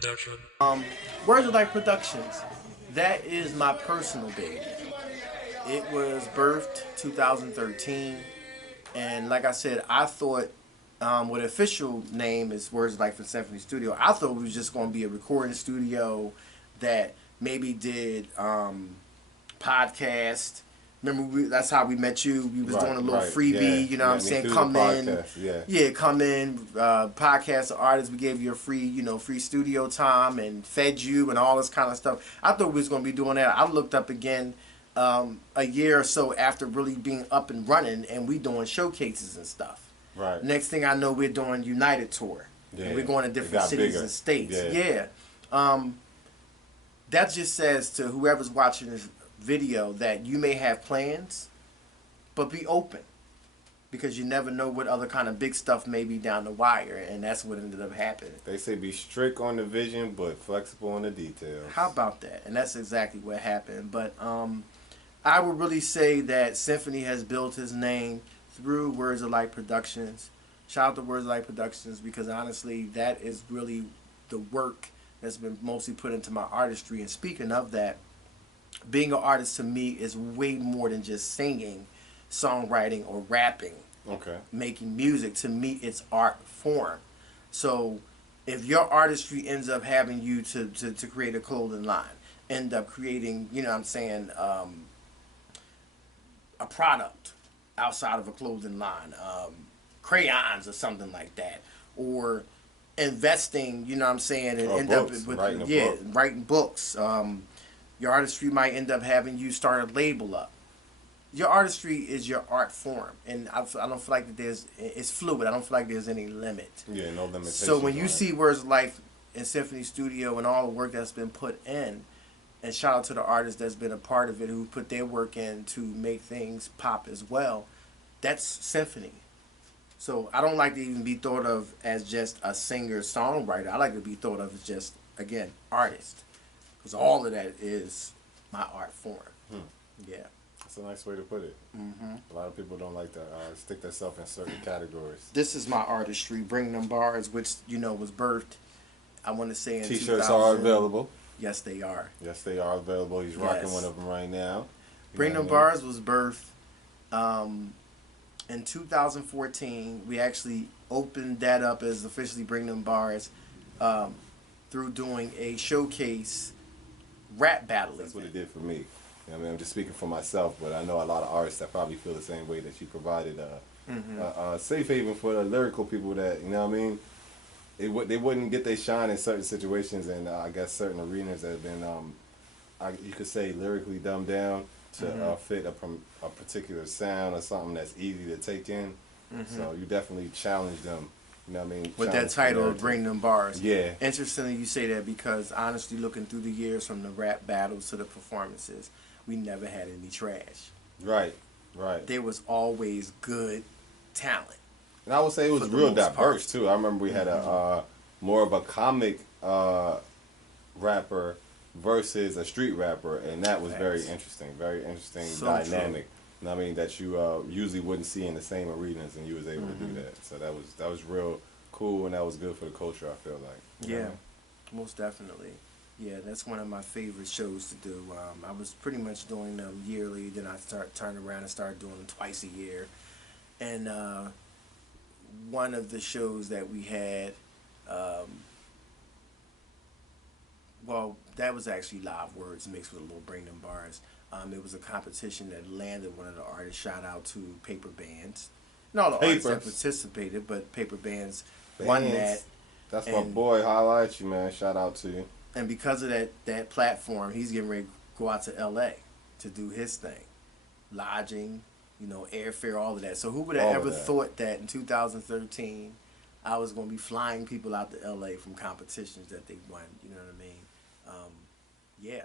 production. Words of Life Productions. That is my personal baby. It was birthed 2013, and like I said, I thought what the official name is Words of Life and Symphony Studio. I thought it was just going to be a recording studio that maybe did podcast. Remember, that's how we met you. We was doing a little freebie, you know what I'm saying? Come in, come in, podcast artists. We gave you a free, free studio time and fed you and all this kind of stuff. I thought we was gonna be doing that. I looked up again a year or so after really being up and running, and we doing showcases and stuff. Right. Next thing I know, we're doing United Tour. Yeah. And we're going to different cities and states. Yeah. That just says to whoever's watching this video that you may have plans, but be open, because you never know what other kind of big stuff may be down the wire, and that's what ended up happening. They say be strict on the vision but flexible on the details. How about that? And that's exactly what happened. But I would really say that SYMFYNY has built his name through Words of Life Productions. Shout out to Words of Life Productions, because honestly that is really the work that's been mostly put into my artistry. And speaking of that, being an artist to me is way more than just singing, songwriting, or rapping. Okay. Making music, to me, it's art form. So if your artistry ends up having you to create a clothing line, end up creating, a product outside of a clothing line, crayons or something like that, or investing, and end books, up with writing books. Your artistry might end up having you start a label up. Your artistry is your art form, and I don't feel like that it's fluid. I don't feel like there's any limit. Yeah, no limitations. So when you see Words of Life and Symphony Studio and all the work that's been put in, and shout out to the artists that's been a part of it who put their work in to make things pop as well, that's SYMFYNY. So I don't like to even be thought of as just a singer-songwriter. I like to be thought of as just, again, artist. Because all of that is my art form. Yeah. That's a nice way to put it. A lot of people don't like to stick themselves in certain categories. This is my artistry, Bring Them Bars, which, was birthed, I want to say in T-shirts are available. Yes, they are. Yes, they are available. He's rocking one of them right now. Bring Them Bars was birthed in 2014. We actually opened that up as officially Bring Them Bars through doing a showcase rap battle. That's what it did for me. I'm just speaking for myself, but I know a lot of artists that probably feel the same way, that you provided a safe haven for the lyrical people that, they wouldn't get their shine in certain situations, and I guess certain arenas that have been, you could say, lyrically dumbed down to fit a particular sound or something that's easy to take in. So you definitely challenge them. With that title of Bring Them Bars. Yeah. Interesting that you say that, because honestly, looking through the years from the rap battles to the performances, we never had any trash. Right. There was always good talent. And I would say it was real diverse too. I remember we had a more of a comic rapper versus a street rapper, and that was very interesting. Very interesting dynamic. That you usually wouldn't see in the same arenas, and you was able to do that. So that was real cool, and that was good for the culture, I feel like. Yeah, most definitely. Yeah, that's one of my favorite shows to do. I was pretty much doing them yearly, then I turned around and started doing them twice a year. And one of the shows that we had, that was actually live words mixed with a little Bring Them Bars. It was a competition that landed one of the artists. Shout out to Paper Bands. Not all the artists that participated, but Paper Bands won that. That's my boy. Holla at you, man. Shout out to you. And because of that platform, he's getting ready to go out to L.A. to do his thing. Lodging, airfare, all of that. So who would have ever thought that in 2013 I was going to be flying people out to L.A. from competitions that they won? You know what I mean? Yeah.